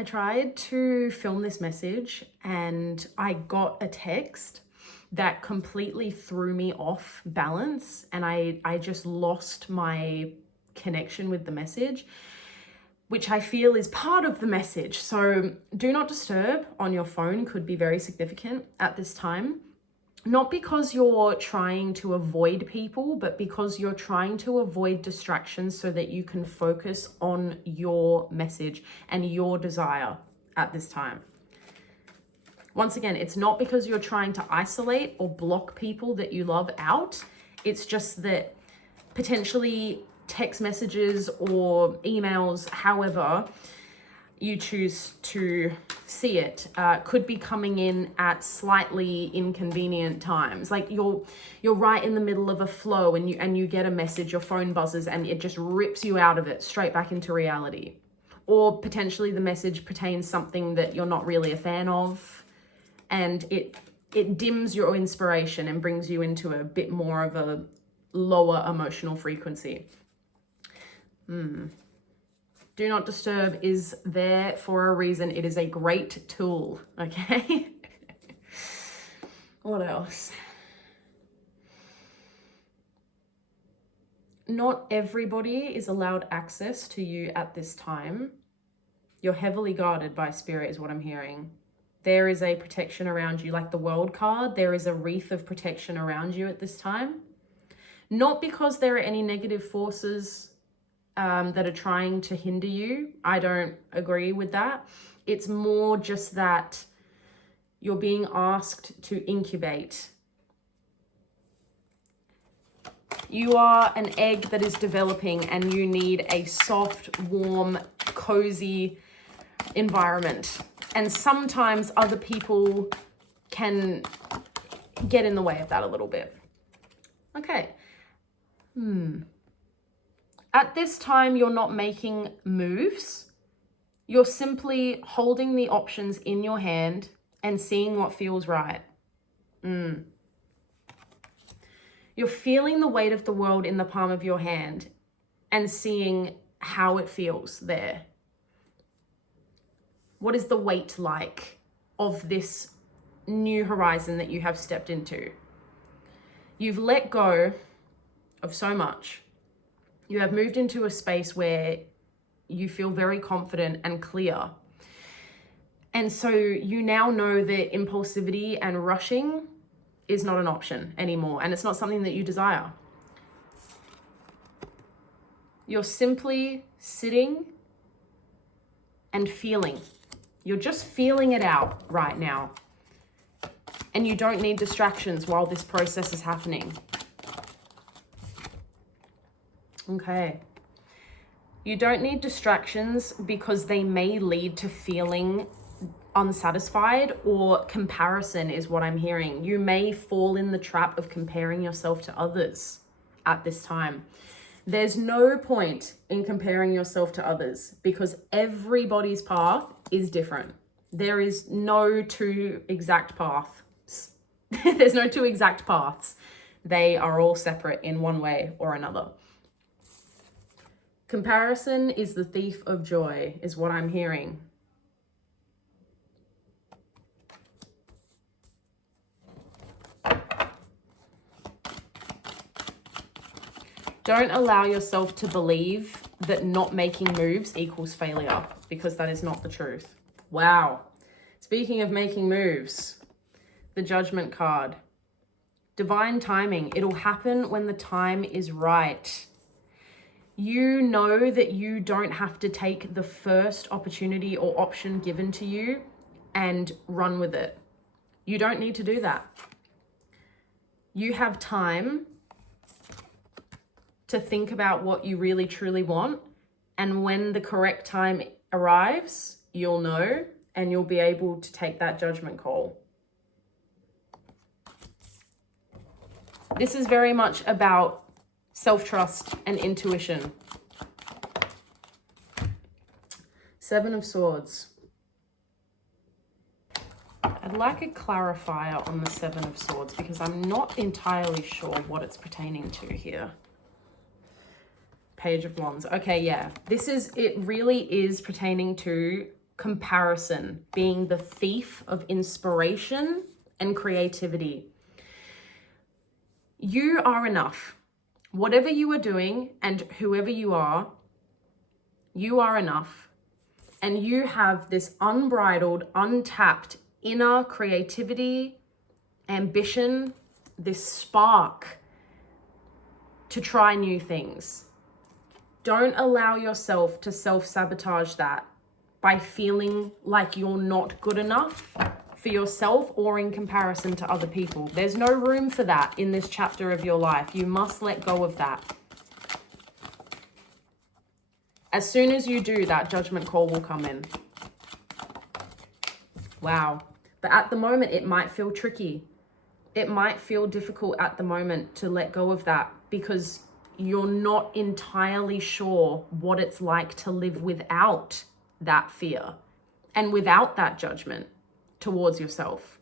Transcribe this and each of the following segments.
I tried to film this message and I got a text that completely threw me off balance, and I just lost my connection with the message, which I feel is part of the message. So do not disturb on your phone could be very significant at this time. Not because you're trying to avoid people, but because you're trying to avoid distractions so that you can focus on your message and your desire at this time. Once again, it's not because you're trying to isolate or block people that you love out. It's just that potentially text messages or emails, however you choose to see it, could be coming in at slightly inconvenient times. Like you're right in the middle of a flow and you get a message, your phone buzzes and it just rips you out of it straight back into reality. Or potentially the message pertains something that you're not really a fan of, and it dims your inspiration and brings you into a bit more of a lower emotional frequency. Do not disturb is there for a reason. It is a great tool, okay? What else? Not everybody is allowed access to you at this time. You're heavily guarded by spirit is what I'm hearing. There is a protection around you, like the World card. There is a wreath of protection around you at this time. Not because there are any negative forces that are trying to hinder you. I don't agree with that. It's more just that you're being asked to incubate. You are an egg that is developing and you need a soft, warm, cozy environment. And sometimes other people can get in the way of that a little bit. Okay. At this time, you're not making moves. You're simply holding the options in your hand and seeing what feels right. You're feeling the weight of the world in the palm of your hand and seeing how it feels there. What is the weight like of this new horizon that you have stepped into? You've let go of so much. You have moved into a space where you feel very confident and clear. And so you now know that impulsivity and rushing is not an option anymore, and it's not something that you desire. You're simply sitting and feeling. You're just feeling it out right now. And you don't need distractions while this process is happening. Okay. You don't need distractions because they may lead to feeling unsatisfied, or comparison is what I'm hearing. You may fall in the trap of comparing yourself to others at this time. There's no point in comparing yourself to others because everybody's path is different. There is no two exact paths. There's no two exact paths. They are all separate in one way or another. Comparison is the thief of joy, is what I'm hearing. Don't allow yourself to believe that not making moves equals failure, because that is not the truth. Wow. Speaking of making moves, the Judgment card. Divine timing. It'll happen when the time is right. You know that you don't have to take the first opportunity or option given to you and run with it. You don't need to do that. You have time to think about what you really truly want, and when the correct time arrives, you'll know and you'll be able to take that judgment call. This is very much about self-trust and intuition. Seven of Swords. I'd like a clarifier on the Seven of Swords because I'm not entirely sure what it's pertaining to here. Page of Wands. Okay, yeah. It really is pertaining to comparison being the thief of inspiration and creativity. You are enough. Whatever you are doing and whoever you are enough. And you have this unbridled, untapped inner creativity, ambition, this spark to try new things. Don't allow yourself to self-sabotage that by feeling like you're not good enough for yourself or in comparison to other people. There's no room for that in this chapter of your life. You must let go of that. As soon as you do, that judgment call will come in. Wow. But at the moment, it might feel tricky. It might feel difficult at the moment to let go of that because you're not entirely sure what it's like to live without that fear and without that judgment towards yourself.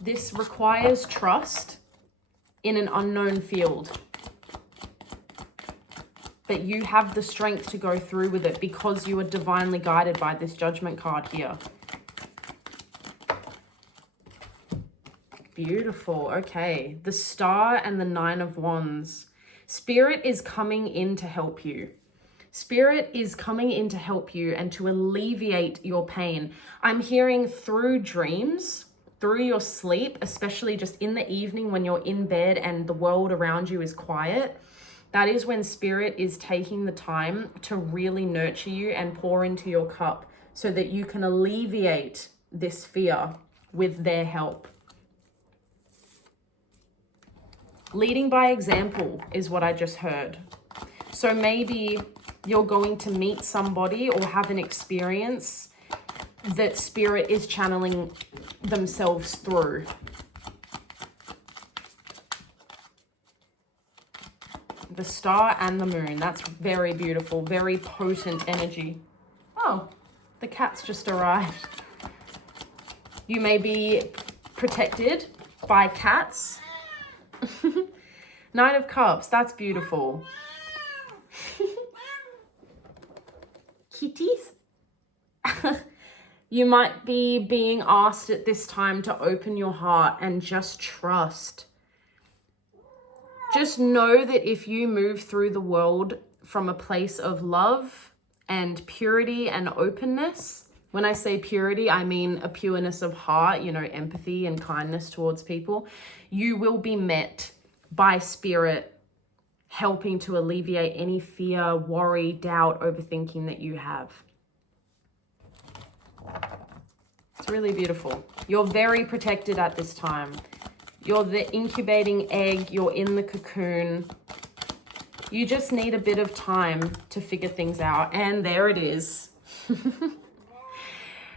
This requires trust in an unknown field. But you have the strength to go through with it because you are divinely guided by this judgment card here. Beautiful. Okay. The Star and the Nine of Wands. Spirit is coming in to help you. Spirit is coming in to help you and to alleviate your pain. I'm hearing through dreams, through your sleep, especially just in the evening when you're in bed and the world around you is quiet. That is when Spirit is taking the time to really nurture you and pour into your cup so that you can alleviate this fear with their help. Leading by example is what I just heard. So maybe you're going to meet somebody or have an experience that Spirit is channeling themselves through. The Star and the Moon. That's very beautiful, very potent energy. Oh, the cat's just arrived. You may be protected by cats. Knight of Cups, that's beautiful. Kitties? You might be being asked at this time to open your heart and just trust. Just know that if you move through the world from a place of love and purity and openness, when I say purity, I mean a pureness of heart, empathy and kindness towards people, you will be met by Spirit helping to alleviate any fear, worry, doubt, overthinking that you have. It's really beautiful. You're very protected at this time. You're the incubating egg. You're in the cocoon. You just need a bit of time to figure things out. And there it is.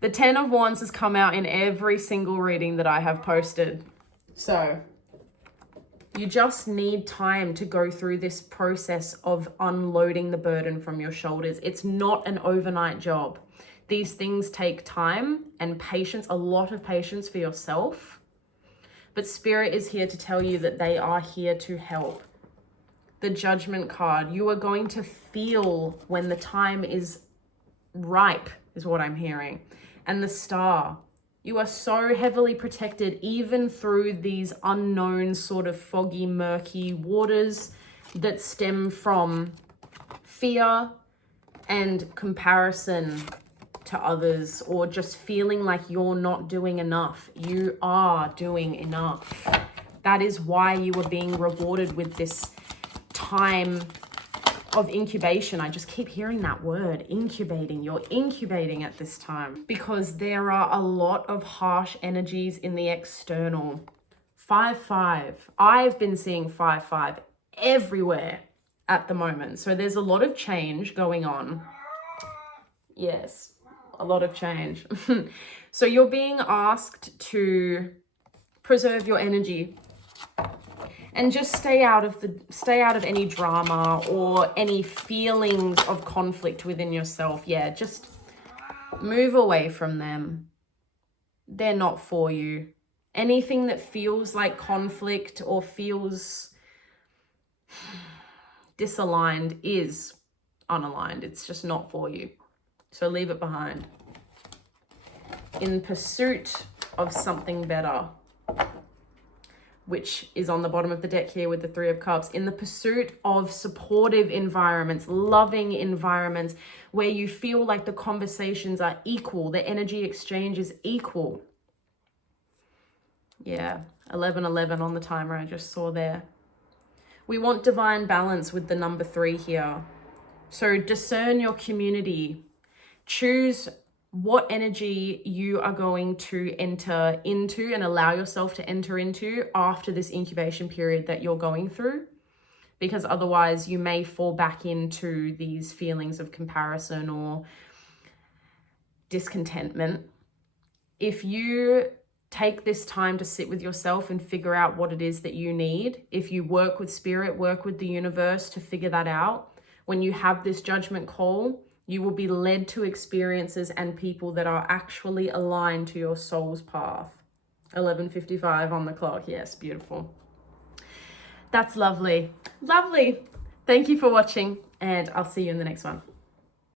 The Ten of Wands has come out in every single reading that I have posted. So you just need time to go through this process of unloading the burden from your shoulders. It's not an overnight job. These things take time and patience, a lot of patience for yourself. But Spirit is here to tell you that they are here to help. The Judgment card, you are going to feel when the time is ripe, is what I'm hearing. And the Star, you are so heavily protected even through these unknown sort of foggy, murky waters that stem from fear and comparison to others, or just feeling like you're not doing enough. You are doing enough. That is why you are being rewarded with this time of incubation. I just keep hearing that word, incubating. You're incubating at this time because there are a lot of harsh energies in the external. 5-5. I've been seeing 5-5 everywhere at the moment. So there's a lot of change going on. Yes. A lot of change. So you're being asked to preserve your energy and just stay out of any drama or any feelings of conflict within yourself. Yeah, just move away from them. They're not for you. Anything that feels like conflict or feels disaligned is unaligned. It's just not for you. So leave it behind. In pursuit of something better, which is on the bottom of the deck here with the Three of Cups. In the pursuit of supportive environments, loving environments, where you feel like the conversations are equal, the energy exchange is equal. Yeah, 1111 on the timer I just saw there. We want divine balance with the number 3 here. So discern your community. Choose what energy you are going to enter into and allow yourself to enter into after this incubation period that you're going through, because otherwise you may fall back into these feelings of comparison or discontentment. If you take this time to sit with yourself and figure out what it is that you need, if you work with spirit, work with the universe to figure that out, when you have this judgment call, you will be led to experiences and people that are actually aligned to your soul's path. 11:55 on the clock. Yes, beautiful. That's lovely. Lovely. Thank you for watching, and I'll see you in the next one.